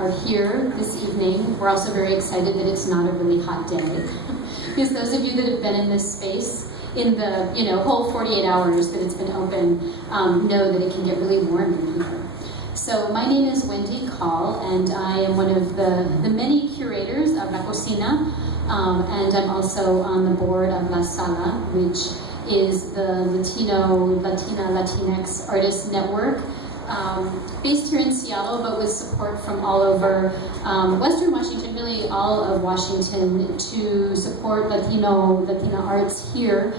are here this evening. We're also very excited that it's not a really hot day. Because those of you that have been in this space in the whole 48 hours that it's been open know that it can get really warm in here. So my name is Wendy Call, and I am one of the many curators of La Cocina, and I'm also on the board of La Sala, which is the Latina, Latinx artist network, based here in Seattle, but with support from all over Western Washington, really all of Washington, to support Latina arts here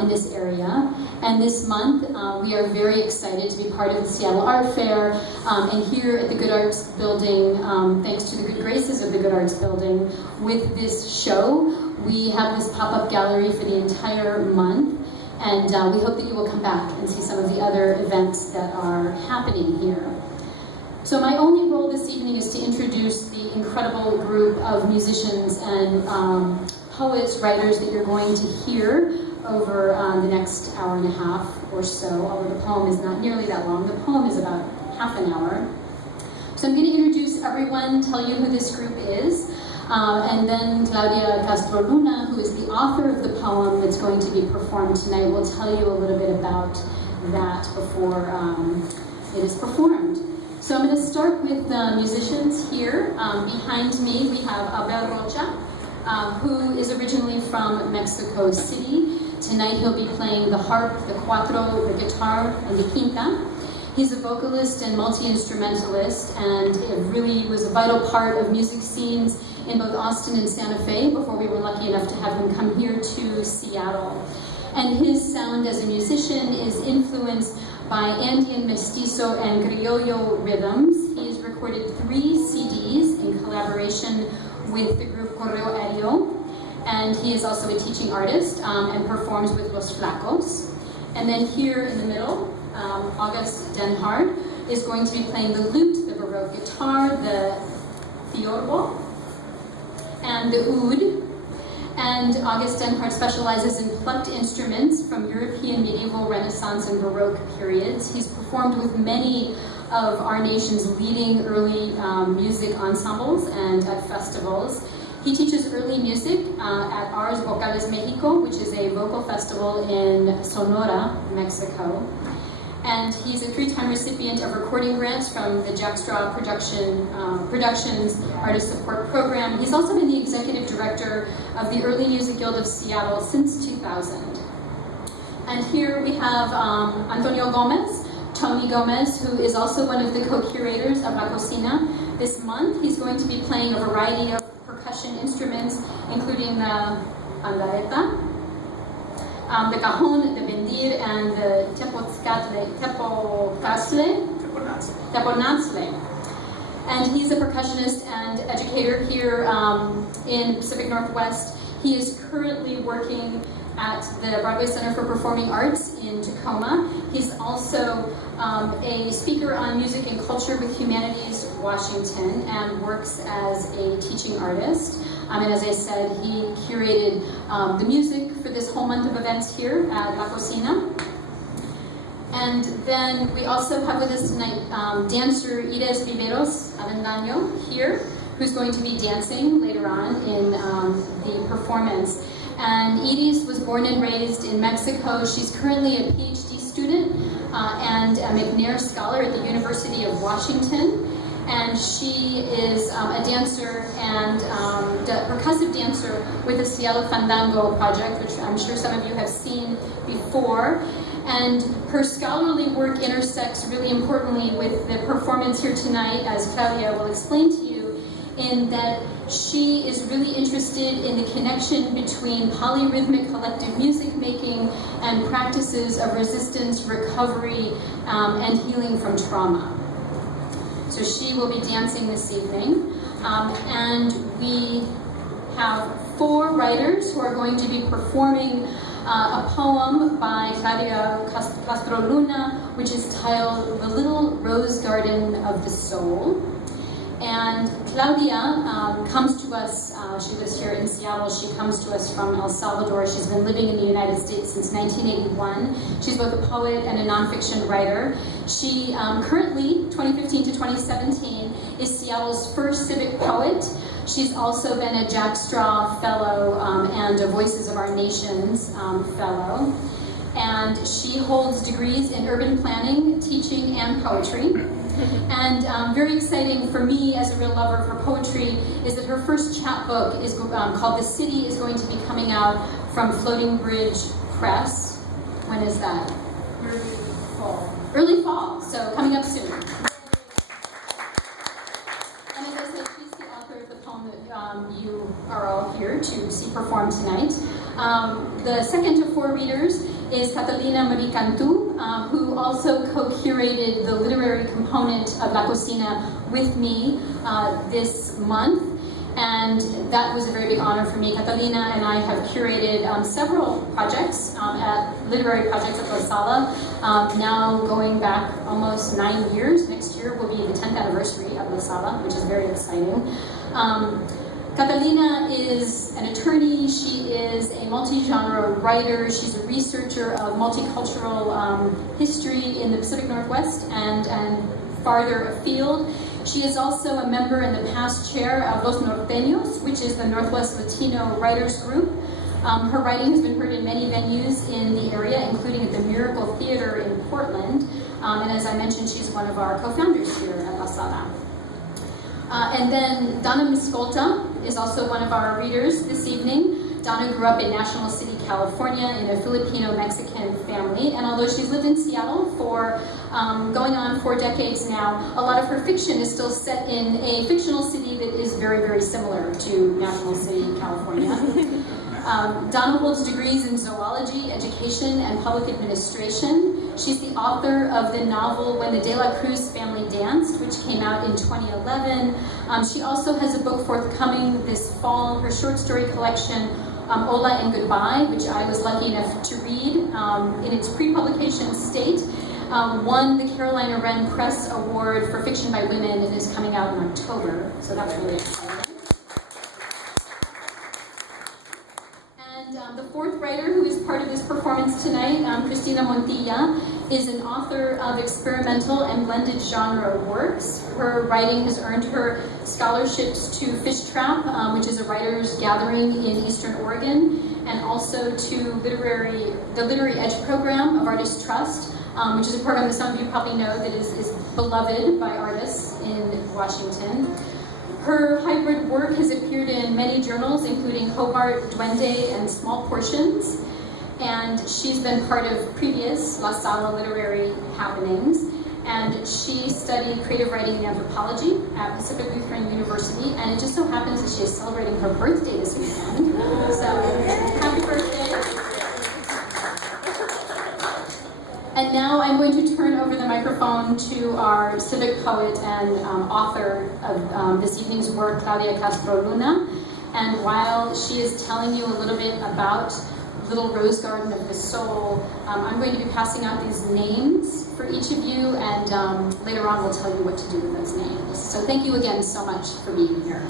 in this area. And this month, we are very excited to be part of the Seattle Art Fair, and here at the Good Arts Building, thanks to the good graces of the Good Arts Building, with this show, we have this pop-up gallery for the entire month. And we hope that you will come back and see some of the other events that are happening here. So my only role this evening is to introduce the incredible group of musicians and poets, writers that you're going to hear over the next hour and a half or so, although the poem is not nearly that long. The poem is about half an hour. So I'm going to introduce everyone, tell you who this group is. And then Claudia Castro Luna, who is the author of the poem that's going to be performed tonight, will tell you a little bit about that before it is performed. So I'm going to start with the musicians here. Behind me we have Abel Rocha, who is originally from Mexico City. Tonight he'll be playing the harp, the cuatro, the guitar, and the quinta. He's a vocalist and multi-instrumentalist, and it really was a vital part of music scenes in both Austin and Santa Fe before we were lucky enough to have him come here to Seattle. And his sound as a musician is influenced by Andean, Mestizo, and Criollo rhythms. He's recorded 3 CDs in collaboration with the group Correo Aéreo, and he is also a teaching artist and performs with Los Flacos. And then here in the middle, August Denhard is going to be playing the lute, the Baroque guitar, the theorbo, and the oud. And August Denhard specializes in plucked instruments from European, medieval, Renaissance, and Baroque periods. He's performed with many of our nation's leading early music ensembles and at festivals. He teaches early music at Ars Vocales Mexico, which is a vocal festival in Sonora, Mexico. And he's a 3-time recipient of recording grants from the Jack Straw Productions Artist Support Program. He's also been the executive director of the Early Music Guild of Seattle since 2000. And here we have Antonio Gomez, Tony Gomez, who is also one of the co-curators of La Cocina. This month, he's going to be playing a variety of percussion instruments, including the pandereta, the cajon, the bendir, and the teponatzle. And he's a percussionist and educator here in Pacific Northwest. He is currently working at the Broadway Center for Performing Arts in Tacoma. He's also a speaker on music and culture with Humanities Washington and works as a teaching artist. And as I said, he curated the music for this whole month of events here at La Cocina. And then we also have with us tonight dancer Iris Viveros Avendaño here, who's going to be dancing later on in the performance. And Iris was born and raised in Mexico. She's currently a PhD student and a McNair Scholar at the University of Washington. And she is a dancer and percussive dancer with the Seattle Fandango project, which I'm sure some of you have seen before. And her scholarly work intersects really importantly with the performance here tonight, as Claudia will explain to you, in that she is really interested in the connection between polyrhythmic collective music making and practices of resistance, recovery, and healing from trauma. So she will be dancing this evening. And we have 4 writers who are going to be performing a poem by Claudia Castro Luna, which is titled The Little Rose Garden of the Soul. And Claudia comes to us, she lives here in Seattle, she comes to us from El Salvador. She's been living in the United States since 1981. She's both a poet and a nonfiction writer. She currently, 2015 to 2017, is Seattle's first civic poet. She's also been a Jack Straw Fellow and a Voices of Our Nations Fellow. And she holds degrees in urban planning, teaching, and poetry. And very exciting for me as a real lover of her poetry is that her first chapbook is called The City is going to be coming out from Floating Bridge Press. When is that? Early fall. Early fall, so coming up soon. And as I said, she's the author of the poem that you are all here to see performed tonight. The second of four readers is Catalina Marie Cantu, who also co-curated the literary component of La Cocina with me this month. And that was a very big honor for me. Catalina and I have curated several projects, literary projects at La Sala, now going back almost 9 years. Next year will be the 10th anniversary of La Sala, which is very exciting. Catalina is an attorney, she is a multi-genre writer, she's a researcher of multicultural history in the Pacific Northwest and farther afield. She is also a member and the past chair of Los Norteños, which is the Northwest Latino Writers Group. Her writing has been heard in many venues in the area, including at the Miracle Theater in Portland. And as I mentioned, she's one of our co-founders here at La Sala. And then Donna Miscolta is also one of our readers this evening. Donna grew up in National City, California in a Filipino-Mexican family, and although she's lived in Seattle for going on 4 decades now, a lot of her fiction is still set in a fictional city that is very, very similar to National City, California. Donna holds degrees in zoology, education, and public administration. She's the author of the novel When the De La Cruz Family Danced, which came out in 2011. She also has a book forthcoming this fall, her short story collection, Hola and Goodbye, which I was lucky enough to read in its pre-publication state. Won the Carolina Wren Press Award for Fiction by Women and is coming out in October, so that's really exciting. And the fourth writer who is part of this performance tonight, Cristina Montilla, is an author of experimental and blended genre works. Her writing has earned her scholarships to Fish Trap, which is a writers' gathering in Eastern Oregon, and also to the Literary Edge program of Artist Trust, which is a program that some of you probably know that is beloved by artists in Washington. Her hybrid work has appeared in many journals, including Hobart, Duende, and Small Portions, and she's been part of previous La Sala literary happenings, and she studied creative writing and anthropology at Pacific Lutheran University, and it just so happens that she is celebrating her birthday this weekend, so happy birthday. And now I'm going to turn over the microphone to our civic poet and author of this evening's work, Claudia Castro Luna. And while she is telling you a little bit about Little Rose Garden of the Soul, I'm going to be passing out these names for each of you, and later on we'll tell you what to do with those names. So thank you again so much for being here.